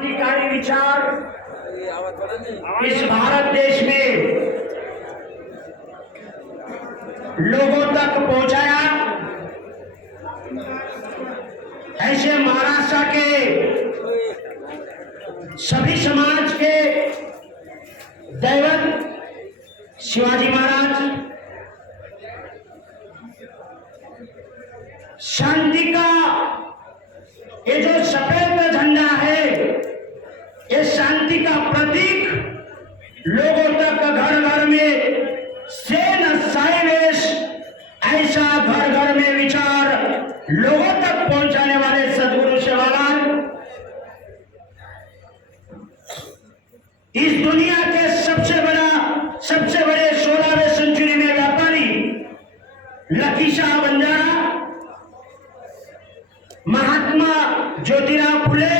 क्रांतिकारी विचार इस भारत देश में लोगों तक पहुंचाया। ऐसे महाराष्ट्र के सभी समाज के दैवत शिवाजी महाराज शांति का ये जो सफेद झंडा है, ये शांति का प्रतीक लोगों तक घर घर में सेन साइलेश ऐसा घर घर में विचार लोगों तक पहुंचाने वाले सदगुरु शिवालाल इस दुनिया के सबसे बड़े 16वीं सेंचुरी में व्यापारी लकी शाह बंजारा, महात्मा ज्योतिराव फुले,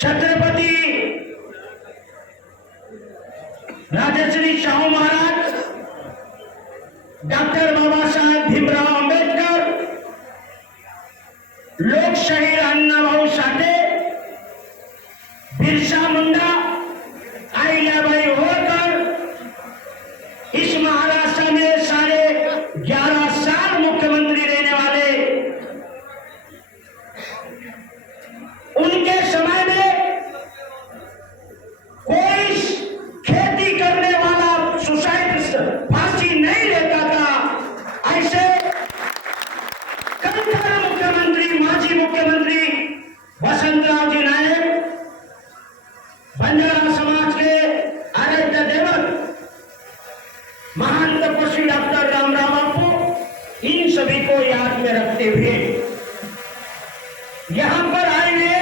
छत्रपति राजश्री शाहू महाराज, डॉक्टर बाबा साहेब भीमराव अंबेडकर, लोक शहीद अण्णाभाऊ साठे, बिरसा मुंडा, अहिल्याबाई होळकर, इस महाराष्ट्र में साढ़े 11 साल मुख्यमंत्री रहने वाले, उनके समय में कोई खेती करने वाला सुसाइड फांसी नहीं लेता था। ऐसे कई मुख्यमंत्री, माजी मुख्यमंत्री वसंतराव जी नायक, बंजारा समाज के आराध्य देवत महान तपस्वी डॉक्टर रामराव बापू, इन सभी को याद में रखते हुए यहां पर आए हुए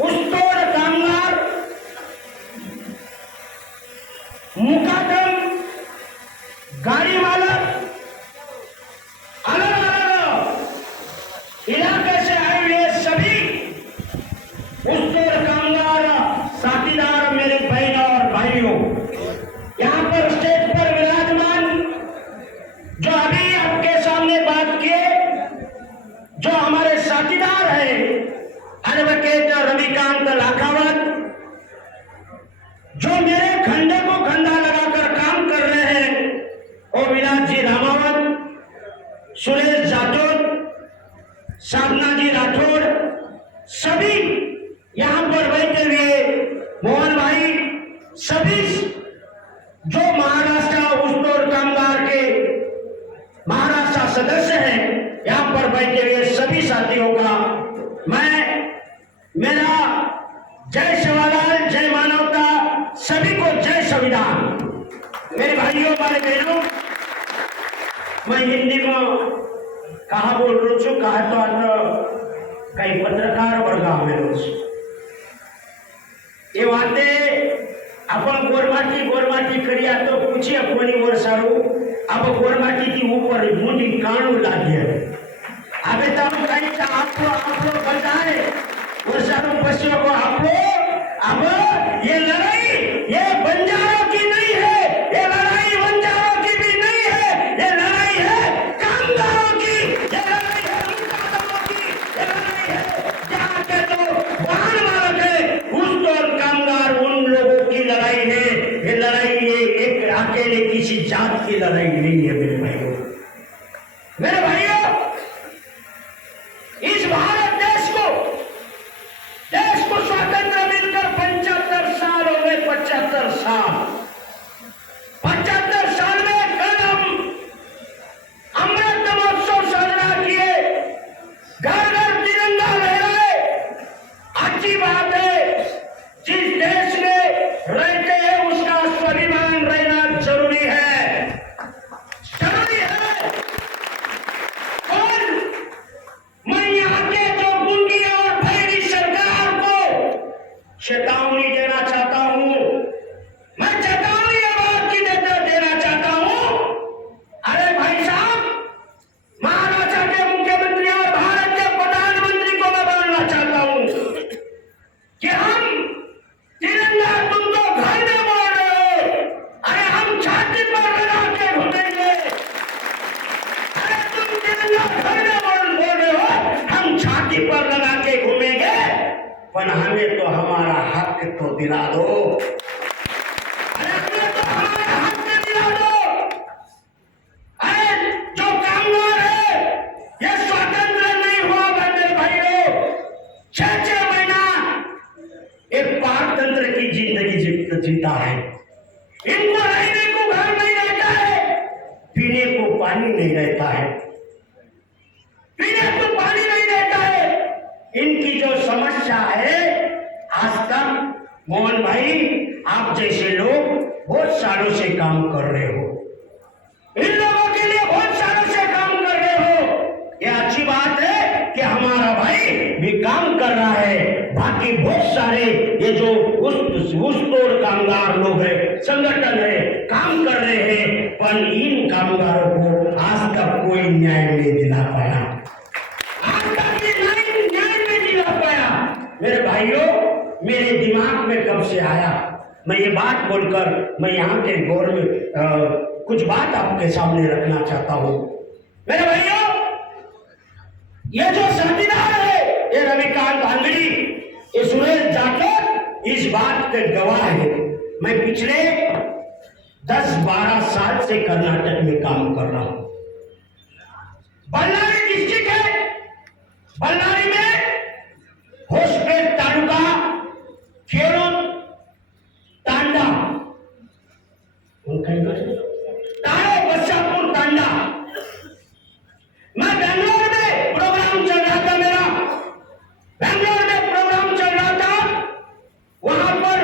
उस्तोड़ कामगार, मुकादम, गाड़ी मालक, अलग अलग इलाके से आए हुए सभी उस्तोड़ कामगार साथीदार, मेरे बहनों और भाइयों, यहाँ पर स्टेज पर विराजमान जो अभी आपके सामने बात किए, जो हमारे साथीदार हैं, एडवोकेट रविकांत लाखावत, जो मेरे खंडे को खंडा लगाकर काम कर रहे हैं, और विलास जी रामावत, सुरेश जाटोर, साधना जी राठौड़, सभी यहाँ पर बैठे हुए मोहन भाई, सभी जो महाराष्ट्र उस्तोड़ कामगार के महाराष्ट्र सदस्य हैं, यहाँ पर बैठे हुए सभी साथियों का मेरा जय शिवालाल, जय मानवता, सभी को जय संविधान। मेरे भाइयों, मेरे बहनों, मैं हिंदी में कहा बोल रो छू, कहा तो आता कई पत्रकार वर्गा में रोज ये बातें अपन गोरमाटी करिया तो पूछिए कोनी वर सारू, अब गोरमाटी की ऊपर मुंडी कानू लागिए, अबे तब कहीं का आप लोग बताए वो सारू पश्चिमों को आप लोग, अब ये लड़ाई ये बंजारों की नहीं है, ये लड़ाई बंजारों की भी नहीं है, ये लड़ाई है कामगारों की, ये लड़ाई है मुकादमों की, ये लड़ाई है जहाँ के जो वाहन मालक है, उस्तोड़ कामगार, उन लोगों की लड़ाई है। ये लड़ाई ये एक अकेले किसी जात की लड़ाई नहीं है। मेरे भाइयों, इस भारत देश को स्वातंत्र मिलकर 75 साल हो गए। 75 साल में कल हम अमृत महोत्सव साधना किए, घर घर तिरंगा लहराए। अच्छी बात है, जिस देश में रहते हैं उसका स्वाभिमान रहना जरूरी है। पर हमें तो हमारा हक तो दिला दो। अरे हमें तो हमारा हक दिला दो। अरे जो कामगार है, ये स्वतंत्र नहीं हुआ मेरे भाइयों। 6-6 महीना एक पारतंत्र की जिंदगी जीता है। इनको रहने को घर नहीं रहता है, पीने को पानी नहीं रहता है, पीने को पानी नहीं रहता है। इनकी जो समस्या है, आज तक मोहन भाई आप जैसे लोग बहुत सालों से काम कर रहे हो, इन लोगों के लिए बहुत सालों से काम कर रहे हो। ये अच्छी बात है कि हमारा भाई भी काम कर रहा है। बाकी बहुत सारे ये जो उस तोड़ कामगार लोग है, संगठन है, काम कर रहे हैं, पर इन कामगारों को आज तक कोई न्याय नहीं दिला पाया। आज तक ये न्याय नहीं दिला पाया। मेरे भाइयों, मेरे दिमाग में कब से आया, मैं ये बात बोलकर मैं यहाँ के गौर में कुछ बात आपके सामने रखना चाहता हूँ। मेरे भाइयों, ये जो साथीदार है, ये रविकांत भांगड़ी, ये सुरेश जाटव इस बात के गवाह है। मैं पिछले 10-12 साल से कर्नाटक में काम कर रहा हूं। बल्लारी डिस्ट्रिक्ट है, बल्लारी में होसपेट तालुका, खेरों तांडा, तारो बच्चापुर तांडा। मैं बेंगलोर में प्रोग्राम चल रहा था, मेरा बेंगलोर में प्रोग्राम चल रहा था। वहां पर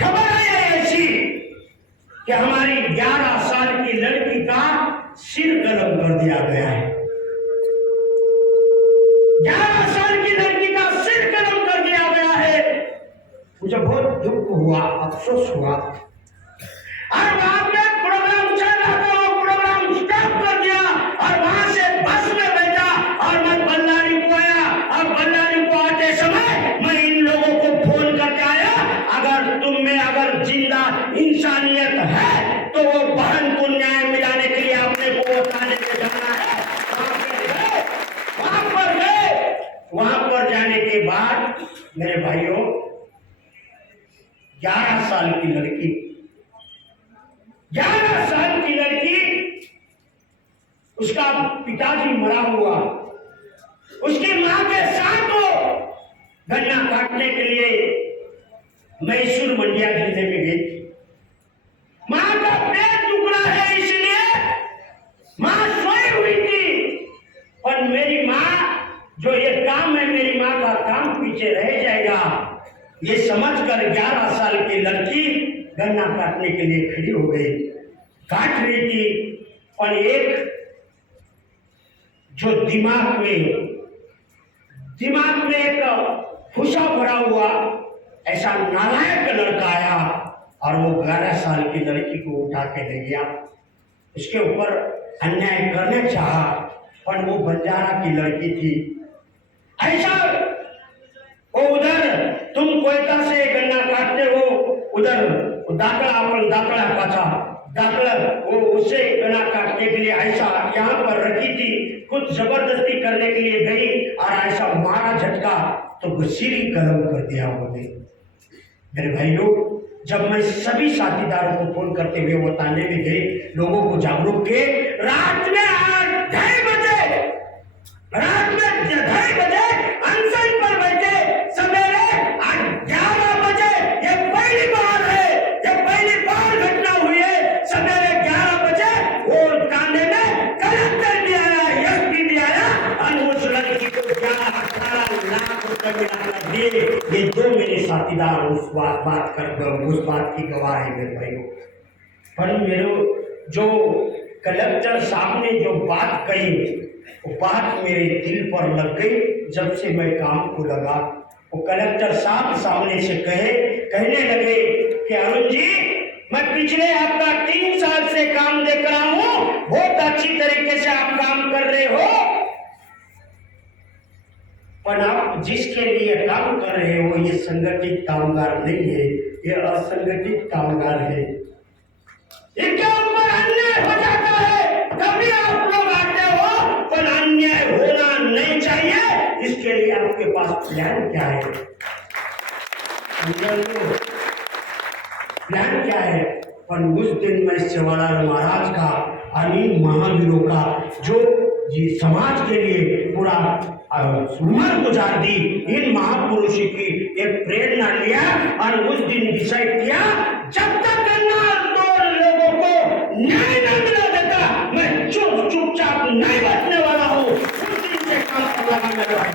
खबर आई है ऐसी कि हमारी 11 साल की लड़की का सिर कलम कर दिया गया है। 11 साल की लड़की का सिर कलम कर दिया गया है। मुझे बहुत दुख हुआ, अफसोस हुआ। और वहां पे प्रोग्राम चल रहा था, वो प्रोग्राम स्टॉप कर दिया और वहां से बस में बैठा और मैं बल्लारी को आया। और बल्लारी को आते समय मैं इन लोगों को फोन करके आया, अगर तुम में अगर जिंदा इंसानियत है तो वो बहन को न्याय मिलाने के लिए अपने को थाने में जाना है। वहां पर जाने के बाद मेरे भाइयों, 11 साल की लड़की, 11 साल की लड़की, उसका पिताजी मरा हुआ, उसकी मां के साथ वो गन्ना काटने के लिए मैसूर मंडिया जिले में गई थी। मां का पेट टुकड़ा है, इसलिए मां सोई हुई थी। पर मेरी मां, जो ये काम है, मेरी मां का काम पीछे रह जाएगा, ये समझकर 11 साल की लड़की गन्ना काटने के लिए खड़ी हो गई। काट रही थी और एक जो दिमाग में एक खुशा भरा हुआ ऐसा नालायक लड़का आया और वो 11 साल की लड़की को उठा के ले गया। उसके ऊपर अन्याय करने चाहा, पर वो बंजारा की लड़की थी। ऐसा वो उधर तुम कोयता से गन्ना काटते हो, उधर दाखला काटा, दाखला वो उसे गन्ना काटने के लिए ऐसा यहाँ पर रखी थी, कुछ जबरदस्ती करने के लिए गई और ऐसा मारा झटका तो सिर ही गरम कर दिया उन्होंने। मेरे भाइयों, जब मैं सभी साथीदारों को फोन करते हुए वो ताने में गए, लोगों को जागरूक किए, रात में 2:30 बजे अनशन पर बैठे, सवेरे 11 बजे, ये पहली बार है, ये पहली बार घटना हुई है। सवेरे 11 बजे वो ताने में कलेक्टर भी आया, एसपी भी आया और उस लड़की को 18 लाख रुपए दिए। ये दो मेरे साथीदार उस बात की गवाह है मेरे भाइयों। पर मेरे जो कलेक्टर साहब ने जो बात कही, वो बात मेरे दिल पर लग गई। जब से मैं काम को लगा, वो कलेक्टर साहब सामने से कहने लगे कि अरुण जी, मैं पिछले आपका 3 साल से काम देख रहा हूं, बहुत अच्छी तरीके से आप काम कर रहे हो, पर आप जिसके लिए काम कर रहे हो ये संगठित कामगार नहीं है, ये असंगठित कामगार है। इनके ऊपर अन्याय हो जाता है, कभी आप लोग आते हो, पर अन्याय होना नहीं चाहिए। इसके लिए आपके पास प्लान क्या है? समझ लो प्लान क्या है। पर उस दिन मैं सेवालाल महाराज का, अनिल महावीरों का, जो ये समाज के लिए पूरा उम्र गुजार दी, इन महापुरुषों की एक प्रेरणा लिया और उस दिन डिसाइड किया, जब तक तो लोगों को न्याय न मिला देता, मैं चुपचाप नहीं बचने वाला हूँ। उस दिन से काम कर लगा मेरे भाई,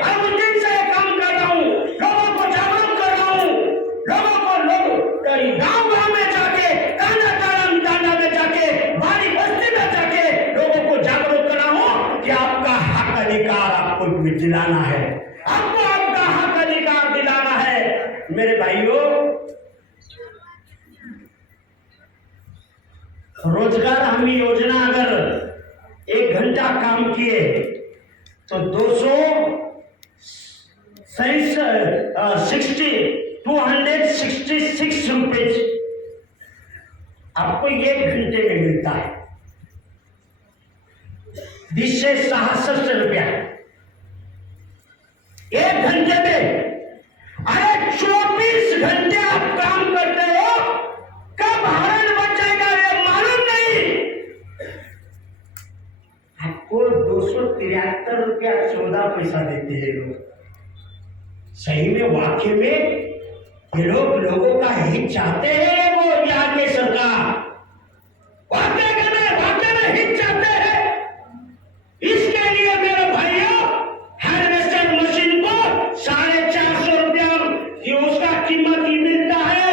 अब उस दिन से काम कर रहा हूँ, लोगों को जागरूक कर रहा हूँ, लोगों को गाँव गाँव में जाके, तांडा में जाके, बारी बस्ती में जाके लोगों को जागरूक कर रहा हूँ कि आपका हक अधिकार आपको दिलाना है, आपको आपका हक अधिकार दिलाना है। मेरे भाइयों, रोजगार हमी योजना अगर 1 घंटा काम किए तो 266 रुपए आपको 1 घंटे में मिलता है। 20 से 66 रुपया 1 घंटे में। अरे 24 घंटे आप काम करते हो, कब हरण बच जाएगा ये मालूम नहीं। आपको 273 रुपया 14 पैसा देते हैं लोग। सही में वाकई में ये लोगों का हित चाहते हैं, वो यहाँ के सरकार वाकई में हित चाहते हैं। इसके लिए मेरे भाइयों, हार्वेस्टर मशीन को 450 रुपया उसका कीमत ही मिलता है,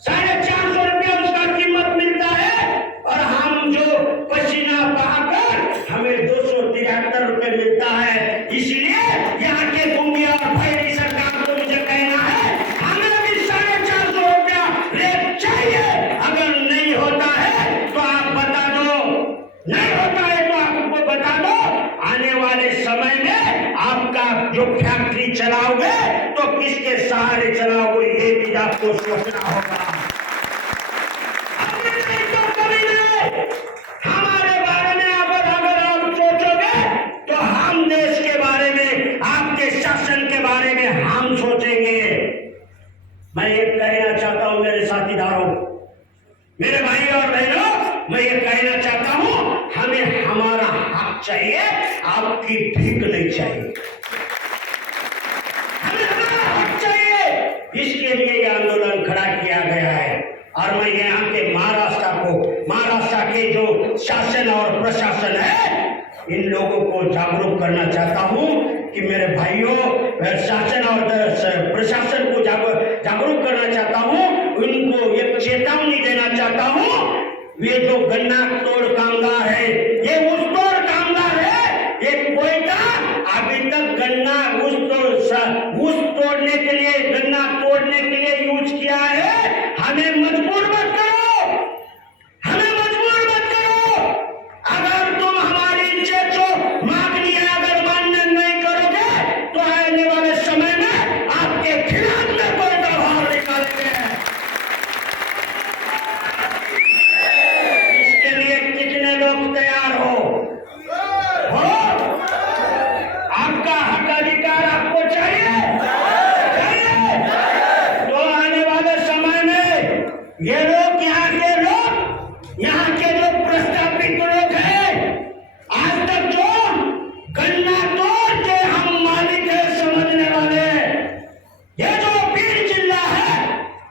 450 रुपया उसका कीमत मिलता है, और हम जो पसीना बहाकर हमें 273 रुपए मिलता है। इसलिए यहाँ के गुंगिया और भैरी सरकार को मुझे कहना है, हमें भी 450 रुपया रेट चाहिए। अगर नहीं होता है तो आप बता दो, नहीं होता है तो आपको बता दो। आने वाले समय में आपका जो फैक्ट्री चलाओगे तो किसके सहारे चलाओगे, ये भी आपको सोचना होगा। नहीं तो कभी नहीं। हमारे बारे में अगर आप सोचोगे तो हम देश के बारे में, आपके शासन के बारे में हम सोचेंगे। मैं ये कहना चाहता हूं मेरे साथीदारों, मेरे भाई और बहनों, मैं ये कहना चाहता हूं, हमें हमारा हक चाहिए, आपकी भीख नहीं चाहिए। हमें हमारा हक चाहिए, इसके लिए ये आंदोलन खड़ा किया गया है। और मैं यहाँ के महाराष्ट्र के जो शासन और प्रशासन है, इन लोगों को जागरूक करना चाहता हूँ कि मेरे भाइयों, शासन और प्रशासन को जागरूक करना चाहता हूँ, उनको एक चेतावनी देना चाहता हूँ। ये जो गन्ना तोड़ कामगार है, ये उस तोड़ कामगार है, ये कोयटा अभी तक गन्ना उस तोड़ने के लिए, गन्ना तोड़ने के लिए यूज किया है। हमें मजबूर मत करो, हमें मजबूर मत करो। अगर तुम हमारी जो मांगनी है अगर मान्य नहीं करोगे तो आने वाले समय में आपके खिलाफ में कोयटा बाहर निकालेंगे। इसके लिए कितने लोग तैयार हो? आपका हक अधिकार आपको चाहिए, तो आने वाले समय में ये लोग, यहाँ के जो प्रस्तावित लोग हैं, आज तक जो गन्ना तोड़ के हम मालिक है समझने वाले, ये जो बीड जिला है,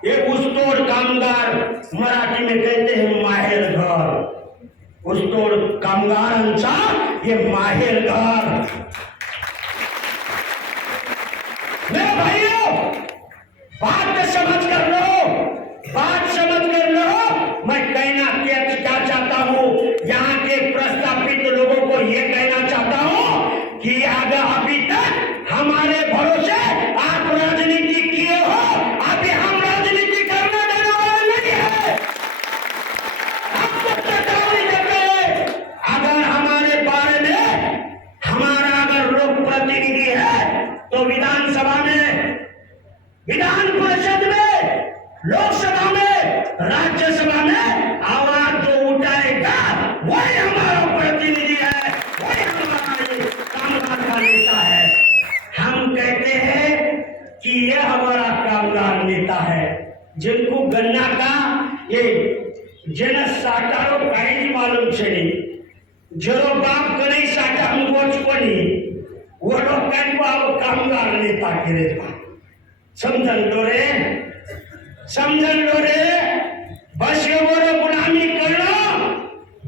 ये उस तोड़ कामगार, मराठी में कहते हैं माहेर घर, उस तोड़ कामगार अनुसार ये माहेर घर। मेरे भाइयों, बात समझ कर लो, बात समझ कर लो। मैं कहना क्या चाहता हूँ, यहाँ के प्रस्तावित लोगों को ये कहना चाहता हूँ कि अगर अभी तक हमारे भरोसे आप राजनीति किए हो, अभी हम राजनीति करने देने वाले नहीं है। आपको चेतावनी देते हैं, अगर हमारे बारे में, हमारा अगर लोक प्रतिनिधि है तो विधानसभा में, विधान परिषद में, लोकसभा में, राज्यसभा में आवाज जो उठाएगा वही हमारा प्रतिनिधि है, वही हमारा कामगार का नेता है। हम कहते हैं कि जिनको गन्ना का ये जेना साटारो काई मालूम छे जरो बाप कने साटा मुकोच कोनी वडो काई को अब कामगार नेता करे समझन लो रे बस ये बोलो गुलामी करो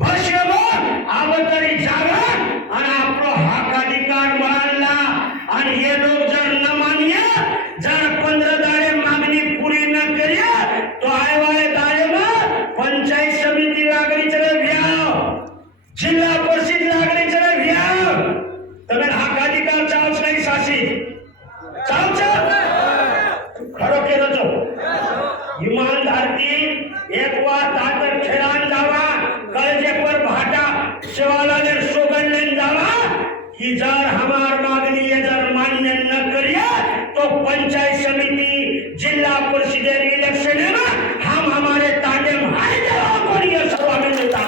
बस ये बो अब तरी जागा आणि आपलो हक अधिकार मानला आणि ये लोग जर न मानिए जर 15 दाड़े मागणी पूरी न करिए तो आए वाले दाड़े में पंचायत समिति लागणी चले भ्याव जिला परिषद लागणी चले भ्याव तमे हक अधिकार चावच नहीं सासी चावच खरो केलो तो ईमानदारी एक बात आकर खेळान जावा कळजे पर भाटा शिवालाने सोगंदन जावा कि जर हमार मागणी ये जर मान्य न करिए तो पंचायत समिति जिला परिषद इलेक्शन में हम हमारे तांडे हाय देवा को ये सभा में नेता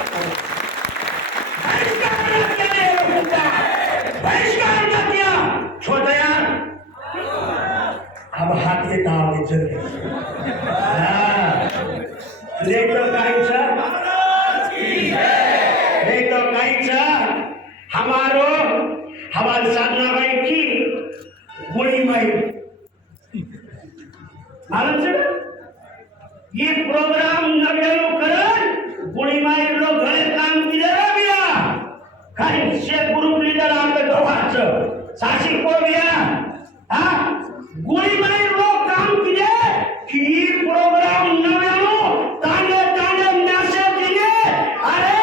बहिष्कार न किया छोटा यार अब हाथ ये दाव चल लेकर हमारो हमारे साधना भाई की गुणी भाई मालूम से ये प्रोग्राम नवेलो करन गुणी भाई लोग घरे काम किले बिया काही से ग्रुप लीडर आपले दोहाच सासी को बिया हां गुणी भाई लोग काम किले की प्रोग्राम नवेलो ताने ताने मैसेज दिले अरे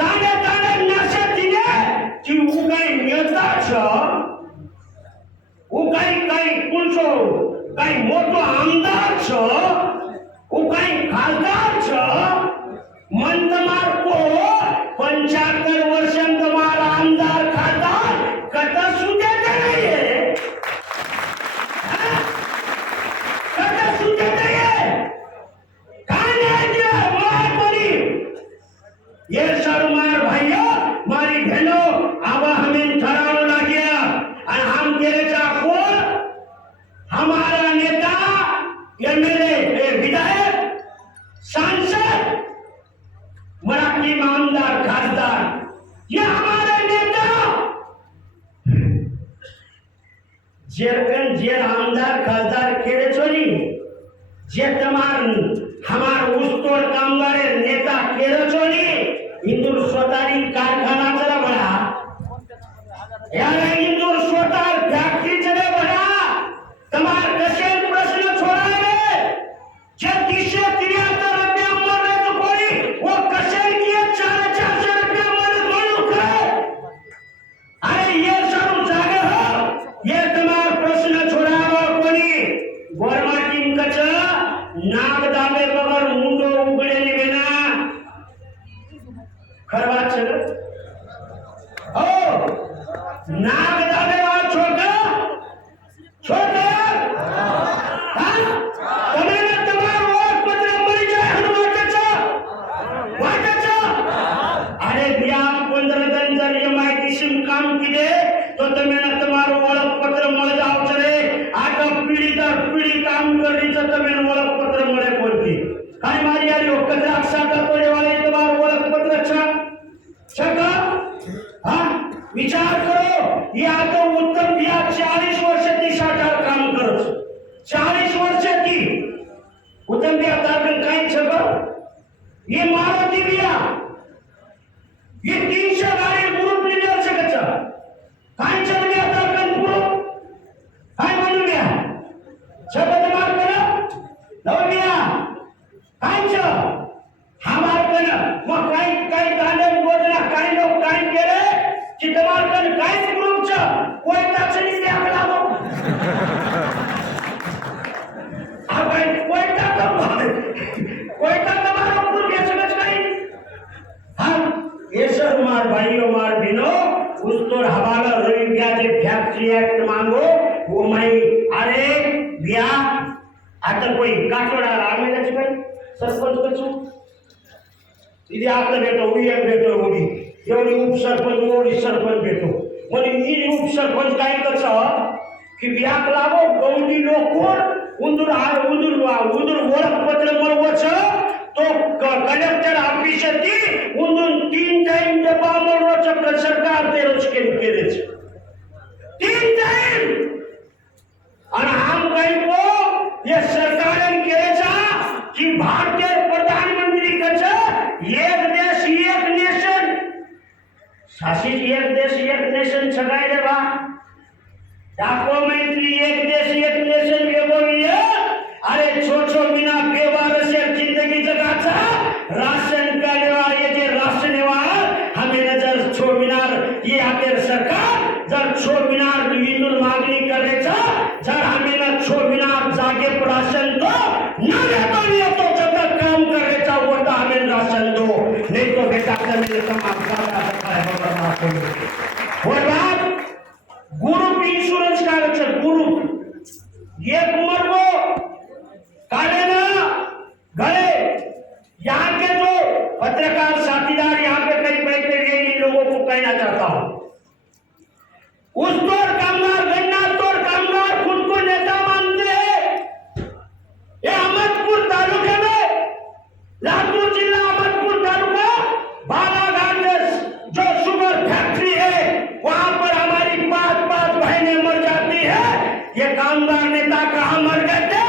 ताने ताने मैसेज दिले की उ काही नेता छ उ काही कुलसो काही मोठो आमदार छ उ काही खासदार छ मन तमार को 75 वर्षां तमार आमदार खासदार कत सुदे नाहीये ये शर्मार भाइयों मारी बहनों अब हमें ठहराव ना गया और हम केले चाको हमारा नेता एमएलए विधायक सांसद मराठी आमदार खासदार ये हमारे नेता जेरकन जेर आमदार खासदार केले छोरी जे तमार हमार उस्तोड कामगारे नेता केले छोरी इंदूर स्वतःनी कारखाना चला बडा यार इंदूर स्वतः फॅक्टरी चले बडा तमार कसे प्रश्न छोड़ावे जे 373 रुपया मर तो कोई वो कसे किए 400 रुपया मर बोलू करे अरे ये सब जागे हो ये तमार प्रश्न छोड़ावा कोणी गोरमाटी कच नाग दाबे बगर मुंडो उगडे निवेना खरवा चल ओ नाग दाबे वा छोटा छोटा हां तुम्हें तुम्हार वोट पत्र मिल जाए हनुमानचा अरे बिया 15 दिन जर एमआयडीसी काम किले तो तुम्हें तुम्हार ओळख पत्र मिल जाव रे आता पिढी दर पिढी काम करनी तर तुम्हें ओळख पत्र मिळे कोणती काय मारी आली कचरा साठा तोडे वाले तुम्हार ओळख पत्र छका हां विचार करो ये आता उत्तर बिहार 40 वर्षाची साठा काम करत 40 वर्षाची उत्तर बिहार ताकन काय छक ये मारुती बिया ये 300 गाडी ग्रुप लीडर छकचा काय चल गया ताकन पुरो काय म्हणू गया छक मार करा लव बिया काय छ हमार कन मग काय दांडन बोलना काय लोक काय केले की तमार कन काय ग्रुप छ कोई ताचणी द्यावला हो आपण कोई तमारो ग्रुप ये समझ नहीं हम ये सब मार भाइयों मार बिनो उस तो हवाला रवि ब्याजे फैक्ट्री एक्ट मांगो वो मैं अरे बिया आता कोई काटोडा रामेला छ भाई सरपंच कछु इदी आपला बेटो उयन बेटो होगी एवढी उपसरपंच एवढी सरपंच बेटो म्हणजे ही उपसरपंच काय करछ की बियाक लावो गौडी लोकोर उंदूर ओळखपत्र मिळवायचं तो कलेक्टर ऑफिस ती उंदून 3 टाइम डब्बा मिळवायचं सरकार ते रोज केलेच 3 टाइम और हम कहीं को ये सरकार ने केचा कि भारतीय प्रधानमंत्री कचा एक देश एक नेशन शासित एक देश एक नेशन छगाय रे बा डाको मंत्री एक देश एक नेशन वेगो ये अरे छोटो बिना बेवार से जिंदगी जगाचा राशन का लेवा ये जे राशन लेवा हमें नजर छो मिनार ये आकर सरकार जर छो मिनार विनून मागणी करायचा जर हमें न छो मिनार जागे राशन दो न येतो जब तक काम करायचा होता हमें राशन दो नहीं तो बेटा मेरे समाज का है और बात ग्रुप इंश्योरेंस का ग्रुप ये उम्र को काले ना गए यहाँ के जो पत्रकार साथीदार यहाँ पे कई बैठे हैं इन लोगों को कहना चाहता हूं उस तोड़ कामगार गन्ना तोड़ कामगार खुद को नेता मानते हैं ये अहमदपुर तालुके में लातूर जिला अहमदपुर तालुका बालाघाट जो शुगर फैक्ट्री है वहां पर हमारी 5 बहनें मर जाती है ये कामगार नेता कहां मर गए थे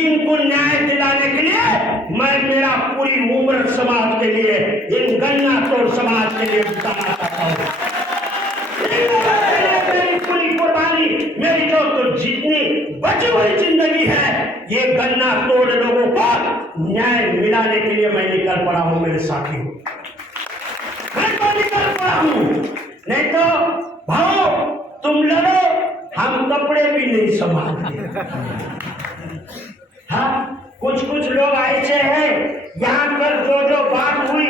इनको न्याय दिलाने के लिए मैं मेरा पूरी उम्र समाज के लिए इन गन्ना तोड़ समाज के लिए बताना चाहता हूँ मेरी पूरी कुर्बानी मेरी जो तो जितनी बची हुई जिंदगी है ये गन्ना तोड़ लोगों को न्याय मिलाने के लिए मैं निकल पड़ा हूँ मेरे साथी मैं तो निकल पड़ा हूँ नहीं तो भाओ तुम लड़ो हम कपड़े भी नहीं संभालते हाँ कुछ लोग ऐसे हैं यहाँ पर जो बात हुई